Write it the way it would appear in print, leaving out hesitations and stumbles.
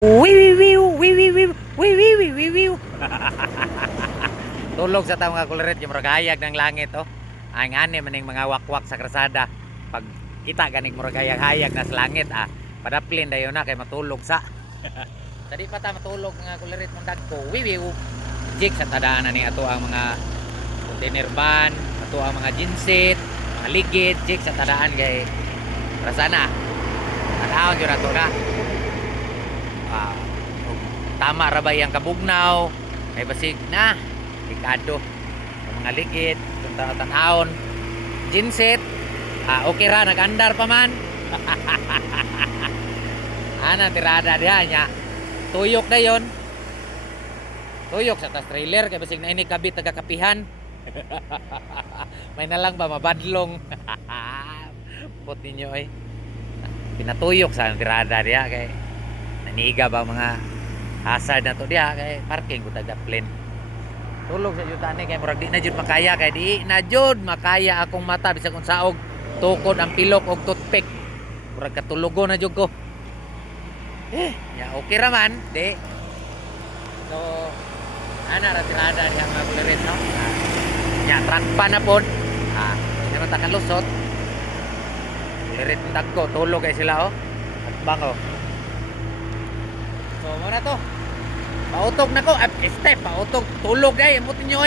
Wiwiwiw. Tulog sa tao mga kulirit yung muragayag ng langit oh. Ang ani maning mga wakwak sa krasada. Pag kita ganing muragayag-hayag na sa langit padaplin dayon na kay matulog sa. Tadi pa ta matulog mga kulirit mong dagko. Wiwiw. Jig sa tadaan na ni ato ang mga container van, ato ang mga ginset, mga ligid, jig sa tadaan kay rasana. Tanaw jud ato na. Tama ra ba yang kabugnaw kay basig na likado ang mga ligid kung tanahon ginset okay ra nagandar pa man. Ana tirada diha nya tuyok dayon tuyok sa tas trailer kay basig na ini kabit tagakapihan. May na lang ba mabadlong. Put ninyo pinatuyok sa tirada diha kay naniga ba mga hazard na to diha kay parking ko taga-plane. Tulog sa juta ni kay murag di na jud makaya kay di na jud makaya akong mata bisag kung saog tukod ang pilok og toothpick. Murag katulugo na jud ko. Ya okay ra man, di. So ana ra tirada diha mga kulirit no. Ya truck pa na pod. Ano ta kalusot. Kulirit ng dagko tulog kay sila At bango. So muna to. Pautog na ko. Step, pautog. Tulog ay. Mutin nyo